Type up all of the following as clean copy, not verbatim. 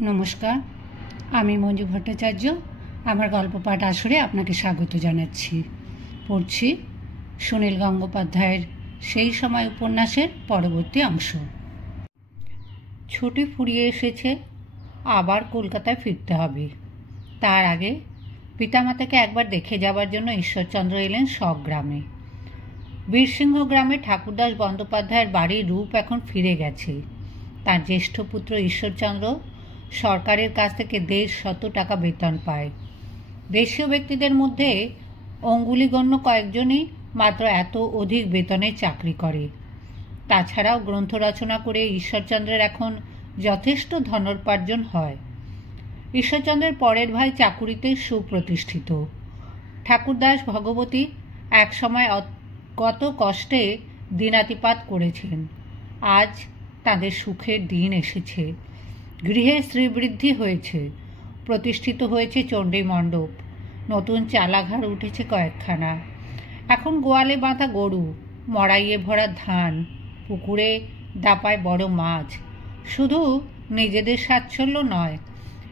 নমস্কার, আমি মঞ্জু ভট্টাচার্য। আমার গল্প পাঠ আসরে আপনাকে স্বাগত জানাচ্ছি। পড়ছি সুনীল গঙ্গোপাধ্যায়ের সেই সময় উপন্যাসের পরবর্তী অংশ। ছুটি ফুরিয়ে এসেছে, আবার কলকাতায় ফিরতে হবে। তার আগে পিতামাতাকে একবার দেখে যাবার জন্য ঈশ্বরচন্দ্র এলেন স্বগ্রামে। বীরসিংহ গ্রামে ঠাকুরদাস বন্দ্যোপাধ্যায়ের বাড়ির রূপ এখন ফিরে গেছে। তার জ্যেষ্ঠ পুত্র ঈশ্বরচন্দ্র সরকারের কাছ থেকে 150 টাকা বেতন পায়। দেশীয় ব্যক্তিদের মধ্যে অঙ্গুলিগণ্য কয়েকজনই মাত্র এত অধিক বেতনে চাকরি করে। তাছাড়াও গ্রন্থ রচনা করে ঈশ্বরচন্দ্রের এখন যথেষ্ট ধনোপার্জন হয়। ঈশ্বরচন্দ্রের পরের ভাই চাকুরিতে সুপ্রতিষ্ঠিত। ঠাকুরদাস ভগবতী একসময় কত কষ্টে দিনাতিপাত করেছেন। আজ তাদের সুখের দিন এসেছে। গৃহে শ্রীবৃদ্ধি হয়েছে, প্রতিষ্ঠিত হয়েছে চণ্ডী মণ্ডপ, নতুন চালাঘর উঠেছে কয়েকখানা। এখন গোয়ালে বাঁধা গরু, মড়াইয়ে ভরা ধান, পুকুরে দাপায় বড় মাছ। শুধু নিজেদের সাচ্ছল্য নয়,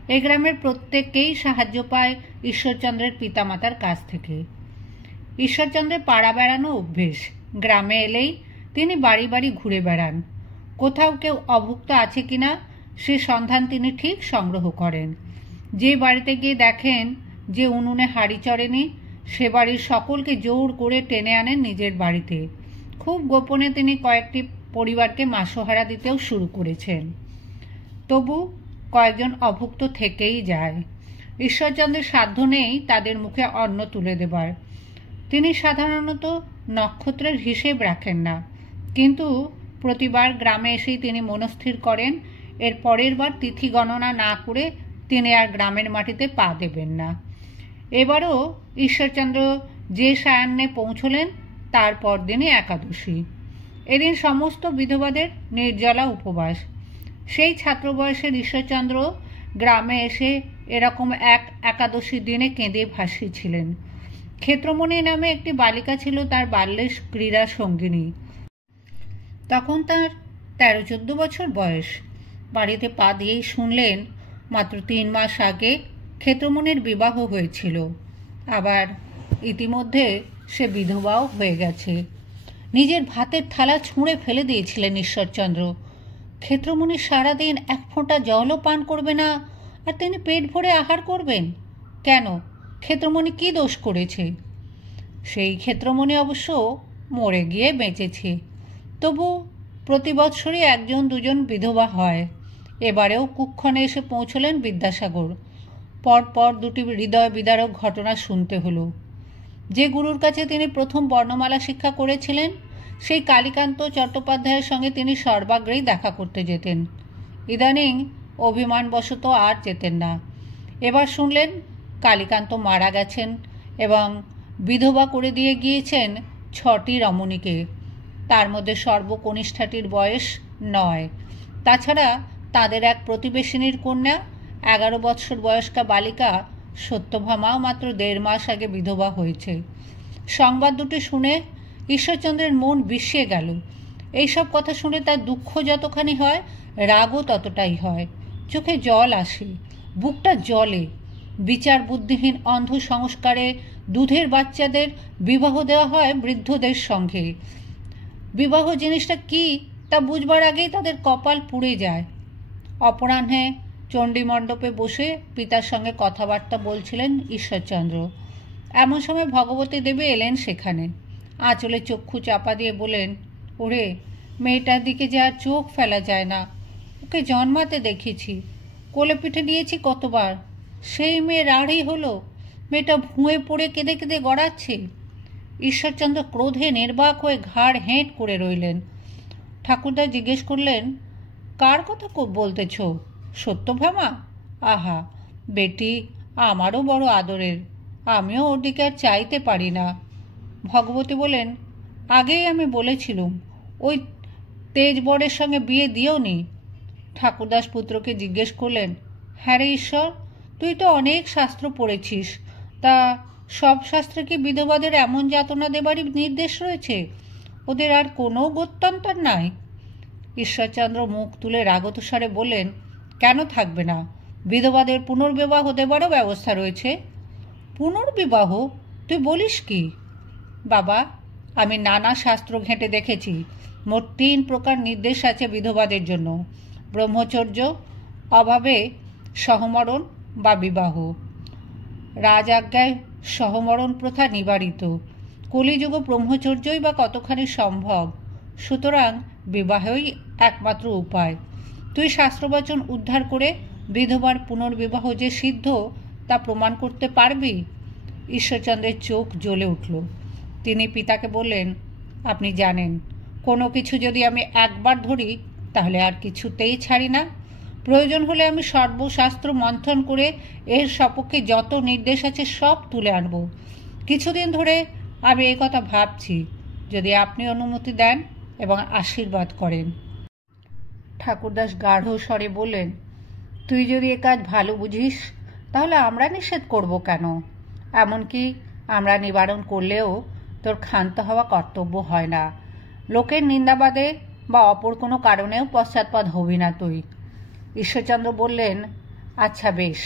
এ গ্রামের প্রত্যেককেই সাহায্য পায় ঈশ্বরচন্দ্রের পিতামাতার কাছ থেকে। ঈশ্বরচন্দ্রের পাড়া বেড়ানো অভ্যেস। গ্রামে এলেই তিনি বাড়ি বাড়ি ঘুরে বেড়ান। কোথাও কেউ অভুক্ত আছে কিনা সে সন্ধান তিনি ঠিক সংগ্রহ করেন। যে বাড়িতে গিয়ে দেখেন যে উনুনে হাঁড়ি চড়েনি, সে বাড়ির সকলকে জোর করে টেনে আনেন নিজের বাড়িতে। খুব গোপনে তিনি কয়েকটি পরিবারকে মাসোহারা দিতেও শুরু করেছেন। তবু কয়েকজন অভুক্ত থেকেই যায়। ঈশ্বরচন্দ্রের সাধ্য নেই তাদের মুখে অন্ন তুলে দেবার। তিনি সাধারণত নক্ষত্রের হিসেব রাখেন না, কিন্তু প্রতিবার গ্রামে এসেই তিনি মনস্থির করেন এর পরের বার তিথি গণনা না করে তিনি আর গ্রামের মাটিতে পা দেবেন না। এবারও ঈশ্বরচন্দ্র যে সায়ান্নে পৌঁছলেন তার পরদিনই একাদশী। এদিন সমস্ত বিধবাদের নির্জলা উপবাস। সেই ছাত্র বয়সের ঈশ্বরচন্দ্র গ্রামে এসে এরকম এক একাদশী দিনে কেঁদে ভাসিয়েছিলেন। ক্ষেত্রমণি নামে একটি বালিকা ছিল তার বাল্যের ক্রীড়া সঙ্গিনী। তখন তার 13-14 বছর বয়স। বাড়িতে পা দিয়েই শুনলেন মাত্র 3 মাস আগে ক্ষেত্রমণির বিবাহ হয়েছিল। আবার ইতিমধ্যে সে বিধবাও হয়ে গেছে। নিজের ভাতের থালা ছুঁড়ে ফেলে দিয়েছিলেন ঈশ্বরচন্দ্র। ক্ষেত্রমণি সারাদিন এক ফোঁটা জলও পান করবে না, আর তিনি পেট ভরে আহার করবেন কেন? ক্ষেত্রমণি কি দোষ করেছে? সেই ক্ষেত্রমণি অবশ্য মরে গিয়ে বেঁচেছে। তবু প্রতি বৎসরই 1-2জন বিধবা হয়। এবারেও কুক্ষণে এসে পৌঁছলেন বিদ্যাসাগর। পরপর 2টি হৃদয় বিদারক ঘটনা শুনতে হলো। যে গুরুর কাছে তিনি প্রথম বর্ণমালা শিক্ষা করেছিলেন, সেই কালীকান্ত চট্টোপাধ্যায়ের সঙ্গে তিনি সর্বাগ্রেই দেখা করতে যেতেন। ইদানিং অভিমানবশত আর যেতেন না। এবার শুনলেন কালীকান্ত মারা গেছেন এবং বিধবা করে দিয়ে গিয়েছেন 6টি রমণীকে। তার মধ্যে সর্বকনিষ্ঠাটির বয়স 9। তাছাড়া তাদের এক প্রতিবেশিনীর কন্যা 11 বৎসর বয়স্কা বালিকা সত্যভামাও মাত্র 1.5 মাস আগে বিধবা হয়েছে। সংবাদ দুটি শুনে ঈশ্বরচন্দ্রের মন বিষিয়ে গেল। এইসব কথা শুনে তার দুঃখ যতখানি হয়, রাগও ততটাই হয়। চোখে জল আসে, বুকটা জ্বলে। বিচার বুদ্ধিহীন অন্ধ সংস্কারে দুধের বাচ্চাদের বিবাহ দেওয়া হয় বৃদ্ধদের সঙ্গে। বিবাহ জিনিসটা কি তা বুঝবার আগেই তাদের কপাল পুড়ে যায়। অপরাহ্নে চণ্ডী মণ্ডপে বসে পিতার সঙ্গে কথাবার্তা বলছিলেন ঈশ্বরচন্দ্র। এমন সময় ভগবতী দেবী এলেন সেখানে। আঁচলে চক্ষু চাপা দিয়ে বলেন, ওরে, মেয়েটার দিকে যে আর চোখ ফেলা যায় না। ওকে জন্মাতে দেখেছি, কোলে পিঠে নিয়েছি কতবার। সেই মেয়ে রাড়ি হলো। মেয়েটা ভুঁয়ে পড়ে কেঁদে কেঁদে গড়াচ্ছে। ঈশ্বরচন্দ্র ক্রোধে নির্বাক হয়ে ঘাড় হেঁট করে রইলেন। ঠাকুরদা জিজ্ঞেস করলেন, কার কথা বলতেছ? সত্যভামা? আহা, বেটি আমারও বড় আদরের, আমিও ওর দিকে আর চাইতে পারি না। ভগবতী বলেন, আগেই আমি বলেছিলুম ওই তেজবরের সঙ্গে বিয়ে দিও নি। ঠাকুরদাস পুত্রকে জিজ্ঞেস করলেন, হ্যাঁ রে ঈশ্বর, তুই তো অনেক শাস্ত্র পড়েছিস, তা সব শাস্ত্রে কি বিধবাদের এমন যাতনা দেবারই নির্দেশ রয়েছে? ওদের আর কোনো গত্যন্তর নাই? ঈশ্বরচন্দ্র মুখ তুলে রাগত স্বরে বললেন, কেন থাকবে না? বিধবাদের পুনর্বিবাহ দেবারও ব্যবস্থা রয়েছে। পুনর্বিবাহ? তুই বলিস কি? বাবা, আমি নানা শাস্ত্র ঘেঁটে দেখেছি। মোট 3 প্রকার নির্দেশ আছে বিধবাদের জন্য: ব্রহ্মচর্য, অভাবে সহমরণ বা বিবাহ। রাজাজ্ঞায় সহমরণ প্রথা নিবারিত। কলিযুগ ব্রহ্মচর্যই বা কতখানি সম্ভব? সুতরাং বিবাহই একমাত্র উপায়। তুই শাস্ত্রবচন উদ্ধার করে বিধবার পুনর্বিবাহ যে সিদ্ধ তা প্রমাণ করতে পারবি? ঈশ্বরচন্দ্রের চোখ জ্বলে উঠল। তিনি পিতাকে বললেন, আপনি জানেন, কোনো কিছু যদি আমি একবার ধরি তাহলে আর কিছুতেই ছাড়ি না। প্রয়োজন হলে আমি সর্বশাস্ত্র মন্থন করে এর সপক্ষে যত নির্দেশ আছে সব তুলে আনব। কিছুদিন ধরে আমি এই কথা ভাবছি, যদি আপনি অনুমতি দেন এবং আশীর্বাদ করেন। ঠাকুরদাস গাঢ় স্বরে বললেন, তুই যদি এ কাজ ভালো বুঝিস তাহলে আমরা নিষেধ করব কেন? এমনকি আমরা নিবারণ করলেও তোর ক্ষান্ত হওয়া কর্তব্য হয় না। লোকের নিন্দাবাদে বা অপর কোনো কারণেও পশ্চাৎপদ হবি না তুই। ঈশ্বরচন্দ্র বললেন, আচ্ছা বেশ,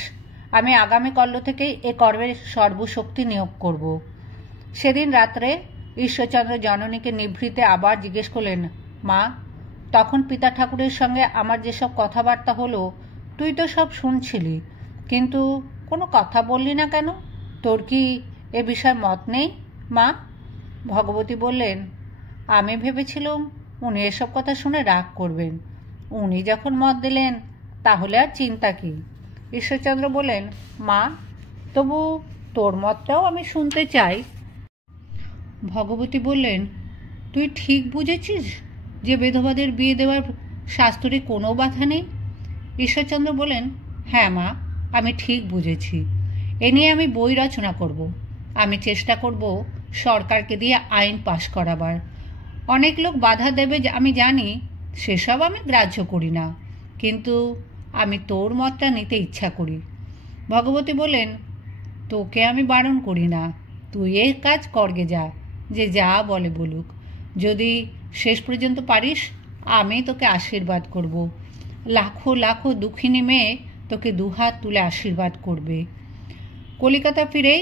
আমি আগামী কল্য থেকেই এ কর্মের সর্বশক্তি নিয়োগ করব। সেদিন রাত্রে ঈশ্বরচন্দ্র জননীকে নিভৃতে আবার জিজ্ঞেস করলেন, মা, তখন পিতা ঠাকুরের সঙ্গে আমার যেসব কথাবার্তা হলো তুই তো সব শুনছিলি, কিন্তু কোনো কথা বললি না কেন? তোর কি এ বিষয়ে মত নেই মা? ভগবতী বললেন, আমি ভেবেছিলাম উনি এসব কথা শুনে রাগ করবেন। উনি যখন মত দিলেন তাহলে আর চিন্তা কি? ঈশ্বরচন্দ্র বললেন, মা, তবু তোর মতটাও আমি শুনতে চাই। ভগবতী বললেন, তুই ঠিক বুঝেছিস যে বিধবাদের বিয়ে দেওয়ার শাস্ত্রে কোনো বাধা নেই? ঈশ্বরচন্দ্র বললেন, হ্যাঁ মা, আমি ঠিক বুঝেছি। এ নিয়ে আমি বই রচনা করব। আমি চেষ্টা করব সরকারকে দিয়ে আইন পাশ করাবার। অনেক লোক বাধা দেবে আমি জানি, সেসব আমি গ্রাহ্য করি না, কিন্তু আমি তোর মতটা নিতে ইচ্ছা করি। ভগবতী বললেন, তোকে আমি বারণ করি না, তুই এই কাজ করগে যা, যে যা বলে বলুক। যদি শেষ পর্যন্ত পারিস আমি তোকে আশীর্বাদ করব। লাখো লাখো দুঃখিনী মেয়ে তোকে দুহাত তুলে আশীর্বাদ করবে। কলিকাতা ফিরেই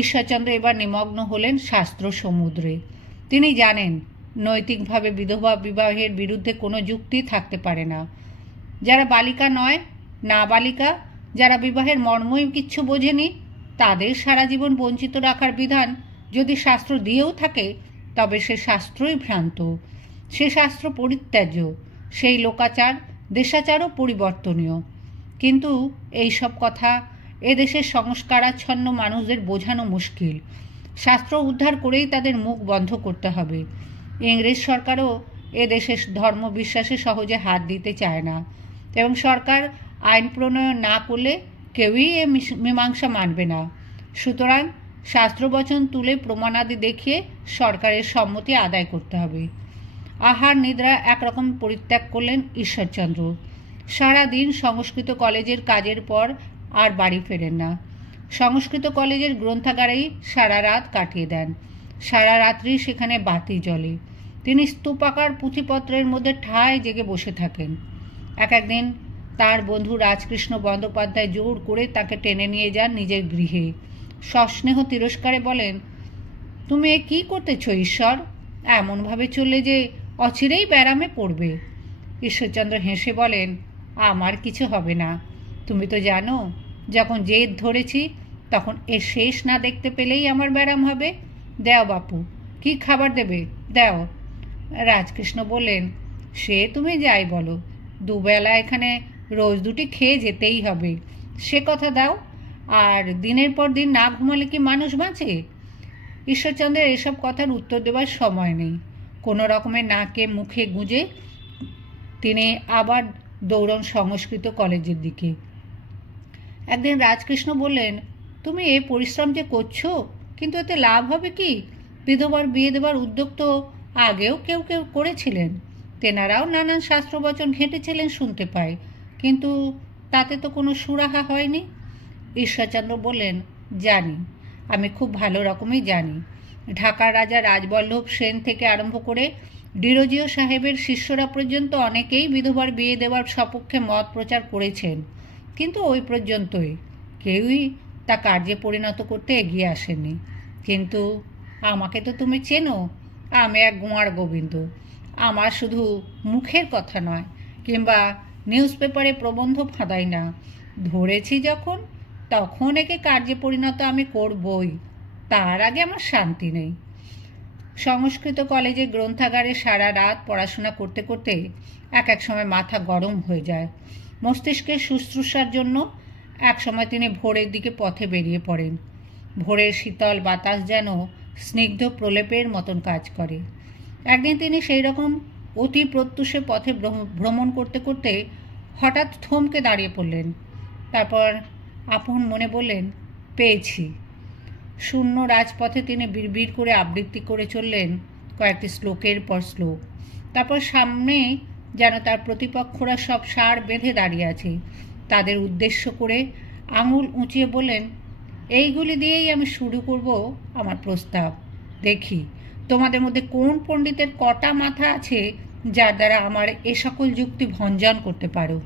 ঈশ্বরচন্দ্র এবার নিমগ্ন হলেন শাস্ত্র সমুদ্রে। তিনি জানেন নৈতিকভাবে বিধবা বিবাহের বিরুদ্ধে কোনো যুক্তি থাকতে পারে না। যারা বালিকা নয়, না বালিকা, যারা বিবাহের মর্মই কিচ্ছু বোঝেনি, তাদের সারা জীবন বঞ্চিত রাখার বিধান যদি শাস্ত্র দিয়েও থাকে তবে সে শাস্ত্রই ভ্রান্ত, সে শাস্ত্র পরিত্যাজ্য, সেই লোকাচার দেশাচারও পরিবর্তনীয়। কিন্তু এই সব কথা এদেশের সংস্কারাচ্ছন্ন মানুষদের বোঝানো মুশকিল। শাস্ত্র উদ্ধার করেই তাদের মুখ বন্ধ করতে হবে। ইংরেজ সরকারও এদেশের ধর্ম বিশ্বাসে সহজে হাত দিতে চায় না, এবং সরকার আইন প্রণয়ন না করলে কেউই এ মীমাংসা মানবে না। সুতরাং শাস্ত্রবচন তুলে প্রমাণাদি দেখিয়ে সরকারের সম্মতি আদায় করতে হবে। আহার নিদ্রা একরকম পরিত্যাগ করলেন ঈশ্বরচন্দ্র। সারাদিন সংস্কৃত কলেজের কাজের পর আর বাড়ি ফেরেন না। সংস্কৃত কলেজের গ্রন্থাগারেই সারা রাত কাটিয়ে দেন। সারা রাত্রি সেখানে বাতি জ্বলে। তিনি স্তূপাকার পুঁথিপত্রের মধ্যে ঠায় জেগে বসে থাকেন। একদিন তার বন্ধু রাজকৃষ্ণ বন্দ্যোপাধ্যায় জোর করে তাকে টেনে নিয়ে যান নিজের গৃহে। সস্নেহ তিরস্কারে বলেন, তুমি এ কী করতেছ ঈশ্বর? এমনভাবে চললে যে অচিরেই ব্যারামে পড়বে। ঈশ্বরচন্দ্র হেসে বলেন, আমার কিছু হবে না। তুমি তো জানো, যখন জেদ ধরেছি তখন এর শেষ না দেখতে পেলেই আমার ব্যারাম হবে। দেও বাপু, কি খাবার দেবে দেও। রাজকৃষ্ণ বললেন, সে তুমি যাই বলো, দুবেলা এখানে রোজ দুটি খেয়ে যেতেই হবে, সে কথা দাও। আর দিনের পর দিন না ঘুমালে কি মানুষ বাঁচে? ঈশ্বরচন্দ্রের এসব কথার উত্তর দেওয়ার সময় নেই। কোনো রকমের নাকে মুখে গুঁজে তিনি আবার দৌড়ন সংস্কৃত কলেজের দিকে। একদিন রাজকৃষ্ণ বললেন, তুমি এই পরিশ্রম যে করছো, কিন্তু এতে লাভ হবে কি? বিধবার বিয়ে দেবার উদ্যোগ তো আগেও কেউ কেউ করেছিলেন। তেনারাও নানান শাস্ত্রবচন ঘেঁটেছিলেন শুনতে পাই, কিন্তু তাতে তো কোনো সুরাহা হয়নি। ঈশ্বরচন্দ্র বললেন, জানি, আমি খুব ভালো রকমই জানি। ঢাকার রাজা রাজবল্লভ সেন থেকে আরম্ভ করে ডিরোজিও সাহেবের শিষ্যরা পর্যন্ত অনেকেই বিধবার বিয়ে দেওয়ার সপক্ষে মত প্রচার করেছেন, কিন্তু ওই পর্যন্তই, কেউই তা কার্যে পরিণত করতে এগিয়ে আসেনি। কিন্তু আমাকে তো তুমি চেনো, আমি এক গোয়ার গোবিন্দ। আমার শুধু মুখের কথা নয়, কিংবা নিউজ পেপারে প্রবন্ধ ফাঁদাই না, ধরেছি যখন তখন একে কার্যে পরিণত আমি করবই, তার আগে আমার শান্তি নেই। সংস্কৃত কলেজে গ্রন্থাগারে সারা রাত পড়াশোনা করতে করতে এক সময় মাথা গরম হয়ে যায়। মস্তিষ্কের শুশ্রূষার জন্য এক সময় তিনি ভোরের দিকে পথে বেরিয়ে পড়েন। ভোরের শীতল বাতাস যেন স্নিগ্ধ প্রলেপের মতন কাজ করে। একদিন তিনি সেই রকম অতি প্রত্যুষে পথে ভ্রমণ করতে করতে হঠাৎ থমকে দাঁড়িয়ে পড়লেন। তারপর আপন মনে বললেন, পেয়েছি। শূন্য রাজপথে তিনি বিড়বিড় করে আবৃত্তি করে চললেন কয়েকটি শ্লোকের পর শ্লোক। তারপর সামনে যেন তার প্রতিপক্ষরা সব সার বেঁধে দাঁড়িয়ে আছে। তাদের উদ্দেশ্য করে আঙুল উঁচিয়ে বললেন, এইগুলি দিয়েই আমি শুরু করব আমার প্রস্তাব। দেখি তোমাদের মধ্যে কোন পণ্ডিতের কটা মাথা আছে যার দ্বারা আমার এ সকল যুক্তি ভঞ্জন করতে পারো।